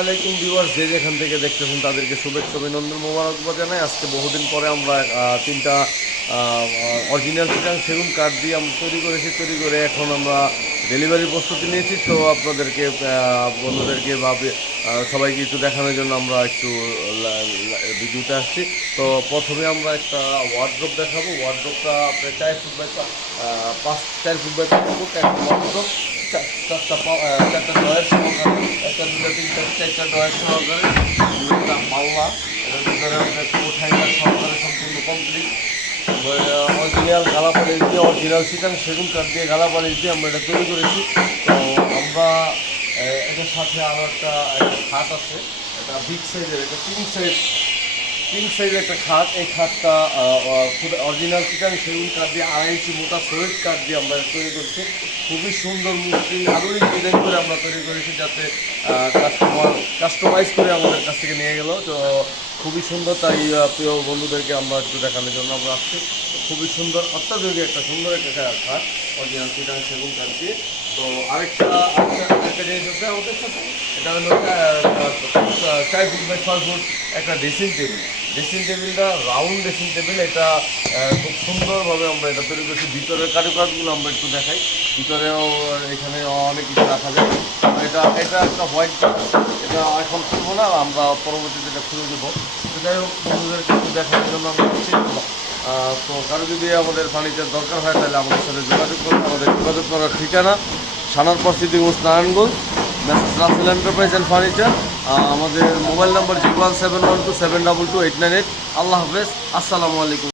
আলাইকুম ভিউয়ার্স, যে যেখান থেকে দেখতেছেন তাদেরকে শুভেচ্ছা অভিনন্দন মোবারকবাদ জানাই। আজকে বহুদিন পরে আমরা তিনটা অরিজিনাল চিটাং সেগুন কাঠ দিয়ে আমরা তৈরি করেছি। তৈরি করে এখন আমরা ডেলিভারি প্রস্তুতি নিয়েছি। তো আপনাদেরকে বন্ধুদেরকে বা সবাইকে একটু দেখানোর জন্য আমরা একটু ভিডিওতে আসছি। তো প্রথমে আমরা একটা ওয়ার্ড্রপ দেখাবো। ওয়ার্ড্রপটা আপনার 4 ফুট বাই 4 ফুট একটা ওয়ার্ড্রপ, চারটা ডয়ের সহকারে, একটা দুটো তিনটা চারটা ডয়ের সহকারে, একটা পাল্লা, এটার ভিতরে আপনার কোঠাইটা সহকারে সম্পূর্ণ কমপ্লিট। অরিজিনাল গালা পালিশ দিয়ে, অরিজিনাল চিটাং সেগুন কাঠ দিয়ে গালা পালিশ দিয়ে আমরা এটা তৈরি করেছি। তো আমরা এটার সাথে আরও একটা খাট আছে, এটা বিগ সাইজের, এটা কিং সাইজের একটা খাট। এই খাটটা অরিজিনাল চিটাং সেগুন কাঠ দিয়ে 2.5 ইঞ্চি মোটা সলিড কাঠ দিয়ে আমরা তৈরি করছি। খুবই সুন্দর মূর্তি, আধুনিক ডিজাইন করে আমরা তৈরি করেছি, যাতে কাস্টমাইজ করে আমাদের কাছ থেকে নিয়ে গেল। তো খুবই সুন্দর, তাই প্রিয় বন্ধুদেরকে আমরা একটু দেখানোর জন্য আমরা আসছি। খুবই সুন্দর, অত্যাধুনিক একটা সুন্দর একটা খাট অরিজিনাল চিটাং সেগুন কাঠ দিয়ে। তো আরেকটা জিনিস আছে আমাদের সাথে, এটা হলো 4 ফুট বাই 6 ফুট একটা ড্রেসিং টেবিলটা রাউন্ড ড্রেসিং টেবিল। এটা খুব সুন্দরভাবে আমরা এটা তৈরি করছি। ভিতরের কারুকাজগুলো আমরা একটু দেখাই। ভিতরেও এখানে অনেক কিছু রাখা যায়। এটা একটা হোয়াইট, এটা এখন খুলবো না, আমরা পরবর্তীতে এটা খুলে দেবো। যাই হোক, বন্ধুদেরকে একটু দেখানোর জন্য আমরা হচ্ছি। তো কারো যদি আমাদের ফার্নিচার দরকার হয় তাহলে আমাদের সাথে যোগাযোগ করুন। আমাদের যোগাযোগ করার ঠিকানা Sanarpar Siddiqganj Narayanganj, messrs Rasel enterprise and furniture. আমাদের মোবাইল নাম্বার 01712 722 898। আল্লাহ হাফেজ, আসসালামু আলাইকুম।